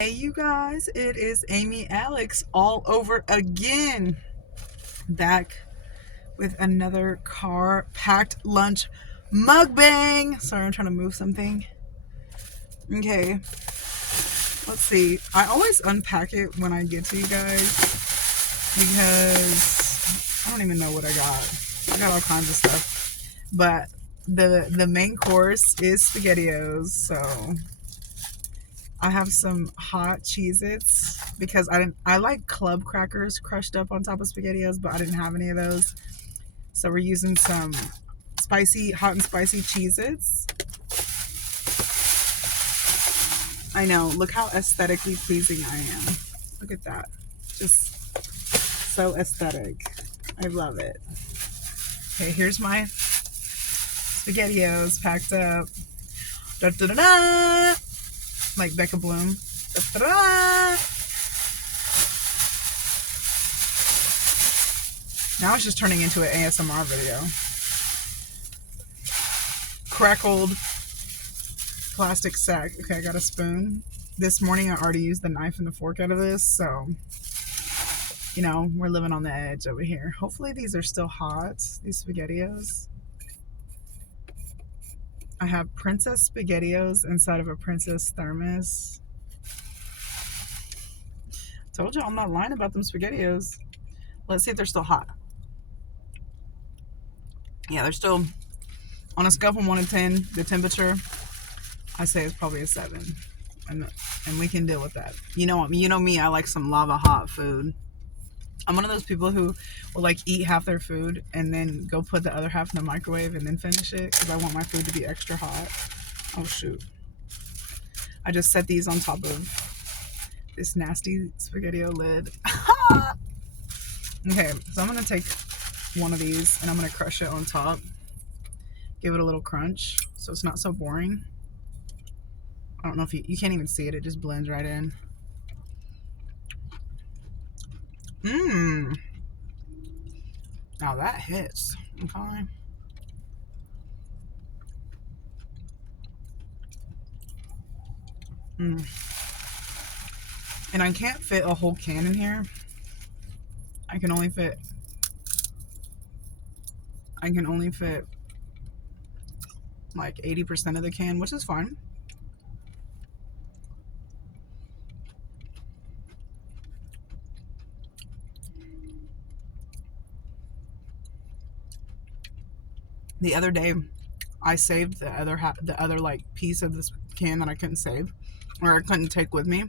Hey you guys, it is Amy Alex all over again, back with another car packed lunch mukbang. Sorry, I'm trying to move something. Okay, let's see. I always unpack it when I get to you guys because I don't even know what I got. I got all kinds of stuff, but the main course is SpaghettiOs, so I have some hot Cheez-Its because I like club crackers crushed up on top of SpaghettiOs, but I didn't have any of those. So we're using some hot and spicy Cheez-Its. I know, look how aesthetically pleasing I am. Look at that. Just so aesthetic. I love it. Okay, here's my SpaghettiOs packed up. Da da da da! Like Becca Bloom. Da da da! Now it's just turning into an ASMR video. Crackled plastic sack. Okay, I got a spoon. This morning I already used the knife and the fork out of this, so you know, we're living on the edge over here. Hopefully these are still hot, these SpaghettiOs. I have Princess SpaghettiOs inside of a Princess thermos. Told you I'm not lying about them SpaghettiOs. Let's see if they're still hot. Yeah, they're still, on a scale from 1 to 10, the temperature, I say it's probably a 7. And we can deal with that. You know me, I like some lava hot food. I'm one of those people who will like eat half their food and then go put the other half in the microwave and then finish it because I want my food to be extra hot. Oh shoot. I just set these on top of this nasty SpaghettiO lid. Okay, so I'm going to take one of these and I'm going to crush it on top. Give it a little crunch so it's not so boring. I don't know if you can't even see it. It just blends right in. Mmm. Now that hits. Okay. And I can't fit a whole can in here. I can only fit like 80% of the can, which is fine. The other day, I saved the other like piece of this can that I couldn't save, or I couldn't take with me,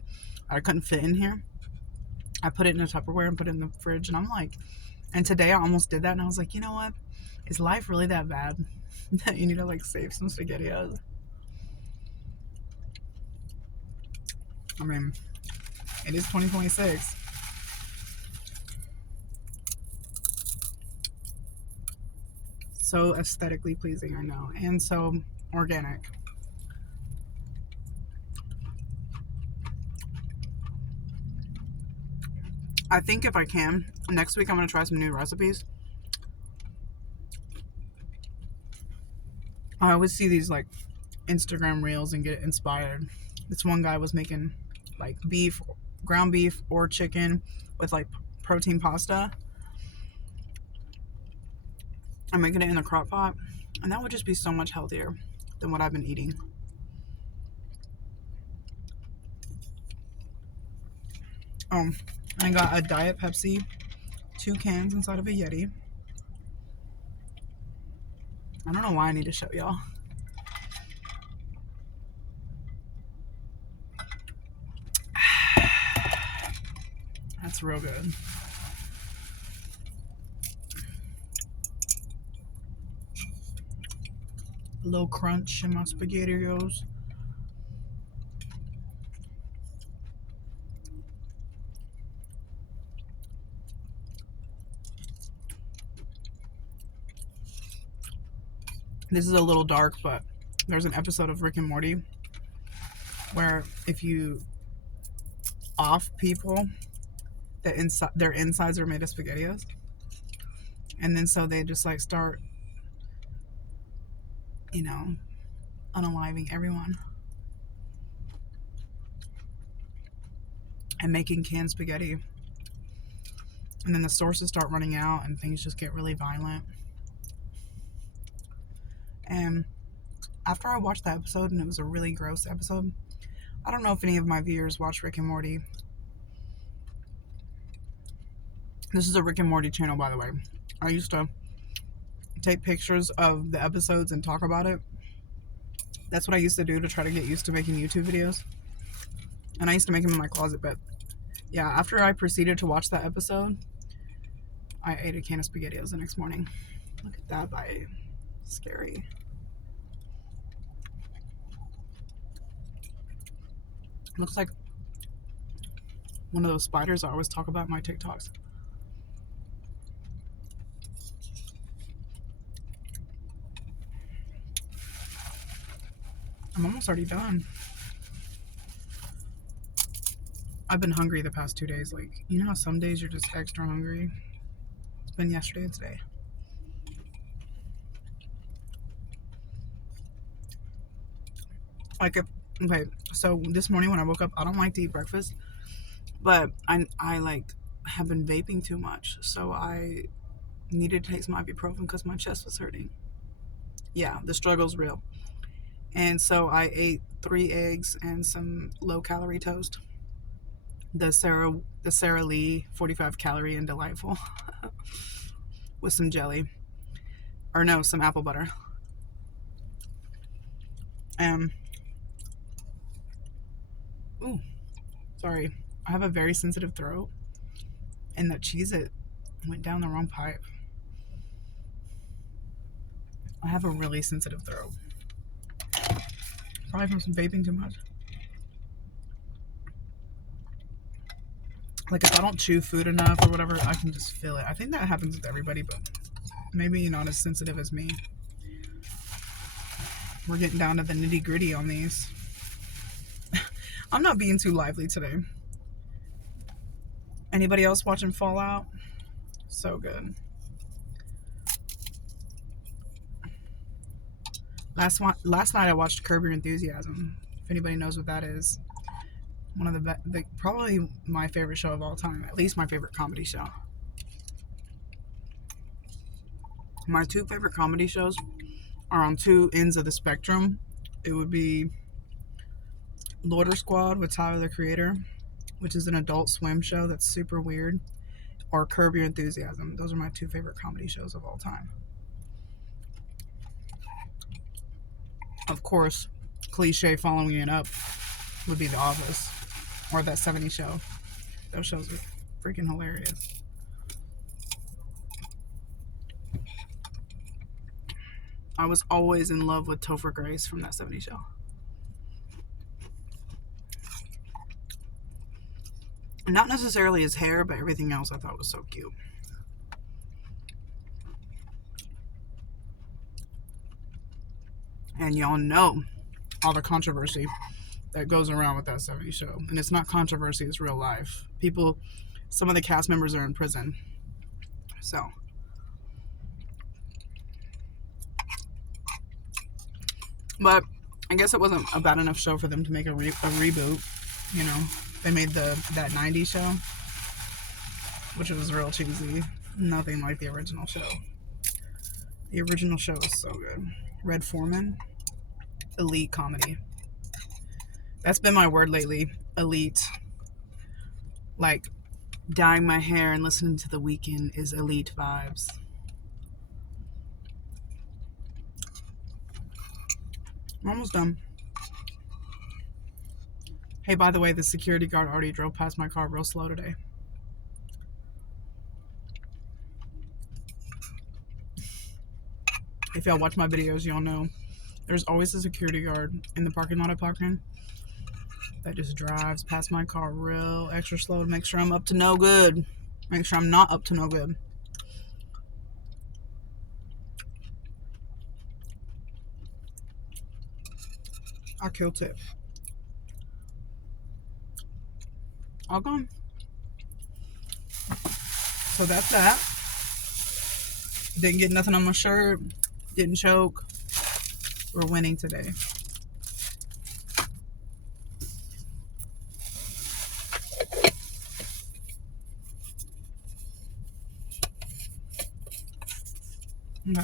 I couldn't fit in here. I put it in a Tupperware and put it in the fridge, and I'm like, and today I almost did that, and I was like, you know what? Is life really that bad that you need to like save some SpaghettiOs? I mean, it is 2026. So aesthetically pleasing, I know, and so organic. I think if I can, next week I'm going to try some new recipes. I always see these like Instagram reels and get inspired. This one guy was making like ground beef or chicken with like protein pasta. I'm making it in a crock pot, and that would just be so much healthier than what I've been eating. I got a Diet Pepsi, 2 cans inside of a Yeti. I don't know why I need to show y'all. That's real good. A little crunch in my SpaghettiOs. This is a little dark, but there's an episode of Rick and Morty where if you off people, their insides are made of SpaghettiOs, and then so they just like start, you know, unaliving everyone. and making canned spaghetti. And then the sources start running out and things just get really violent. And after I watched that episode, and it was a really gross episode, I don't know if any of my viewers watch Rick and Morty. This is a Rick and Morty channel, by the way. I used to take pictures of the episodes and talk about it. That's what I used to do to try to get used to making YouTube videos. And I used to make them in my closet, but yeah, after I proceeded to watch that episode, I ate a can of SpaghettiOs the next morning. Look at that bite. Scary. Looks like one of those spiders I always talk about in my TikToks. I'm almost already done. I've been hungry the past 2 days. Like, you know how some days you're just extra hungry? It's been yesterday and today. Like, okay, so this morning when I woke up, I don't like to eat breakfast, but I like have been vaping too much, so I needed to take some ibuprofen because my chest was hurting. Yeah, the struggle's real. And so I ate 3 eggs and some low-calorie toast. The Sara Lee 45 calorie and delightful with some jelly. Or no, some apple butter. Ooh, sorry. I have a very sensitive throat. And that Cheez-It went down the wrong pipe. I have a really sensitive throat. Probably from some vaping too much. Like, if I don't chew food enough or whatever, I can just feel it. I think that happens with everybody, but maybe you're not as sensitive as me. We're getting down to the nitty gritty on these. I'm not being too lively today. Anybody else watching Fallout? So good. Last night I watched Curb Your Enthusiasm. If anybody knows what that is. One of the probably my favorite show of all time. At least my favorite comedy show. My 2 favorite comedy shows are on 2 ends of the spectrum. It would be Loiter Squad with Tyler, the Creator, which is an Adult Swim show that's super weird, or Curb Your Enthusiasm. Those are my 2 favorite comedy shows of all time. Of course, cliche following it up would be The Office or That 70s Show. Those shows are freaking hilarious. I was always in love with Topher Grace from That 70s Show. Not necessarily his hair, but everything else I thought was so cute. And y'all know all the controversy that goes around with That 70s Show. And it's not controversy, it's real life. Some of the cast members are in prison. So. But I guess it wasn't a bad enough show for them to make a reboot. You know, they made that 90s show, which was real cheesy. Nothing like the original show. The original show was so good. Red Foreman, elite comedy. That's been my word lately. Elite. Like, dyeing my hair and listening to The Weeknd is elite vibes. I'm almost done. Hey, by the way, the security guard already drove past my car real slow today. If y'all watch my videos, y'all know there's always a security guard in the parking lot I park in that just drives past my car real extra slow to make sure I'm up to no good. Make sure I'm not up to no good. I killed it. All gone. So that's that. Didn't get nothing on my shirt. Didn't choke. We're winning today. Okay.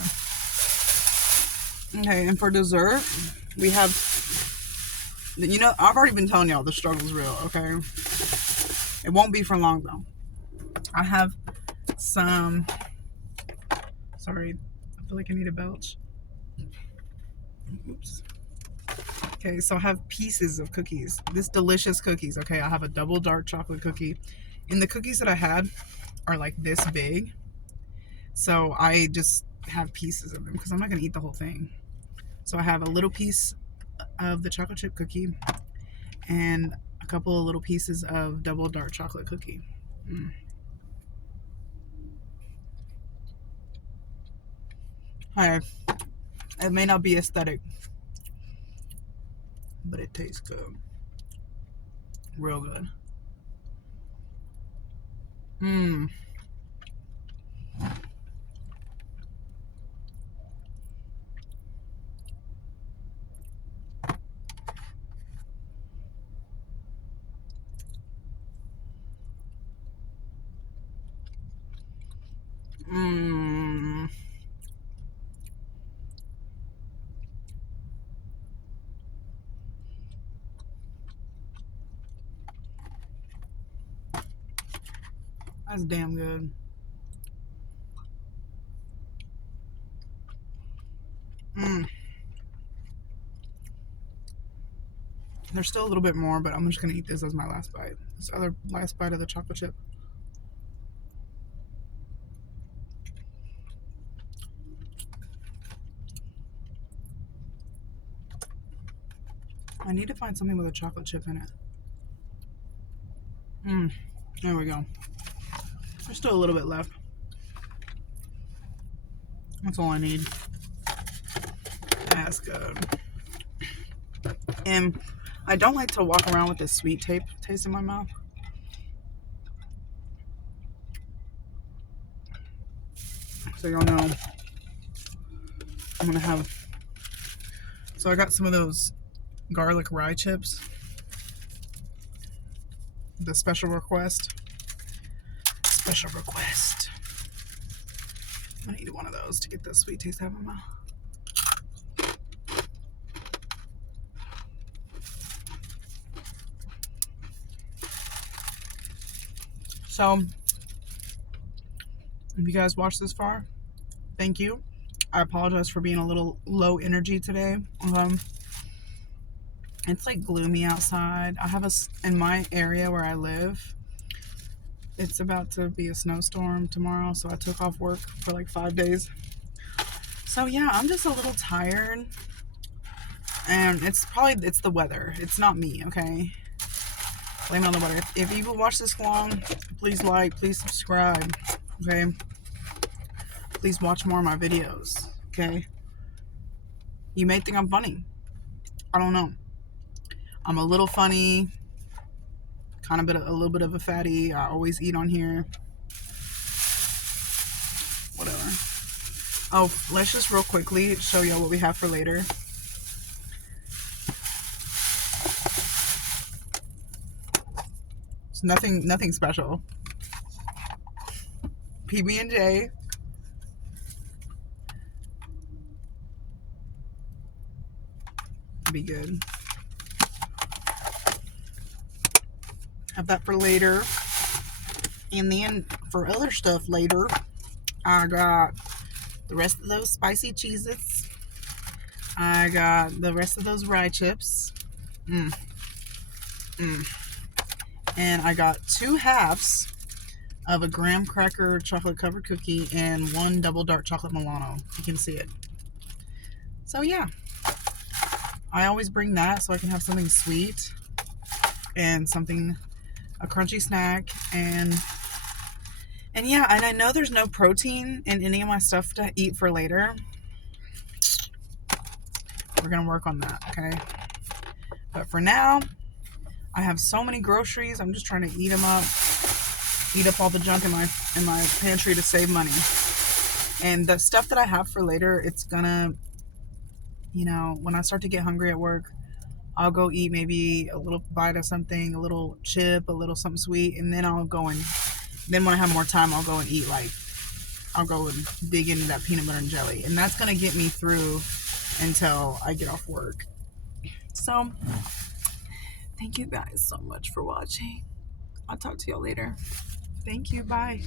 Okay, and for dessert, we have, you know, I've already been telling y'all the struggle's real, okay? It won't be for long, though. I have some, sorry, I feel like I need a belch. Oops. Okay, so I have pieces of cookies. This delicious cookies, okay? I have a double dark chocolate cookie. And the cookies that I had are like this big. So I just have pieces of them because I'm not going to eat the whole thing. So I have a little piece of the chocolate chip cookie and a couple of little pieces of double dark chocolate cookie. Hi. It may not be aesthetic, but it tastes good. Real good. Mmm. Mmm. That's damn good. Mmm. There's still a little bit more, but I'm just going to eat this as my last bite. This other last bite of the chocolate chip. I need to find something with a chocolate chip in it. There we go. There's still a little bit left. That's all I need. That's good. And I don't like to walk around with this sweet taste in my mouth. So y'all know I'm gonna have, so I got some of those garlic rye chips, the special request. I need one of those to get the sweet taste out of my mouth. So if you guys watched this far, thank you. I apologize for being a little low energy today. It's like gloomy outside. I have in my area where I live, it's about to be a snowstorm tomorrow, so I took off work for like 5 days. So yeah, I'm just a little tired, and it's the weather. It's not me, okay? Blame it on the weather. If you watch this long, please like, please subscribe, okay? Please watch more of my videos, okay? You may think I'm funny. I don't know. I'm a little funny, kind of a little bit of a fatty. I always eat on here. Whatever. Oh, let's just real quickly show y'all what we have for later. It's nothing special. PB&J. Be good. Have that for later. And then for other stuff later, I got the rest of those spicy Cheez-Its. I got the rest of those rye chips. And I got 2 halves of a graham cracker chocolate covered cookie and 1 double dark chocolate Milano. You can see it. So yeah, I always bring that so I can have something sweet and a crunchy snack, and yeah, and I know there's no protein in any of my stuff to eat for later. We're gonna work on that, okay? But for now, I have so many groceries. I'm just trying to eat up all the junk in my pantry to save money. And the stuff that I have for later, it's gonna, when I start to get hungry at work, I'll go eat maybe a little bite of something, a little chip, a little something sweet, and then then when I have more time, I'll go and eat like I'll go and dig into that peanut butter and jelly. And that's going to get me through until I get off work. So, thank you guys so much for watching. I'll talk to y'all later. Thank you. Bye.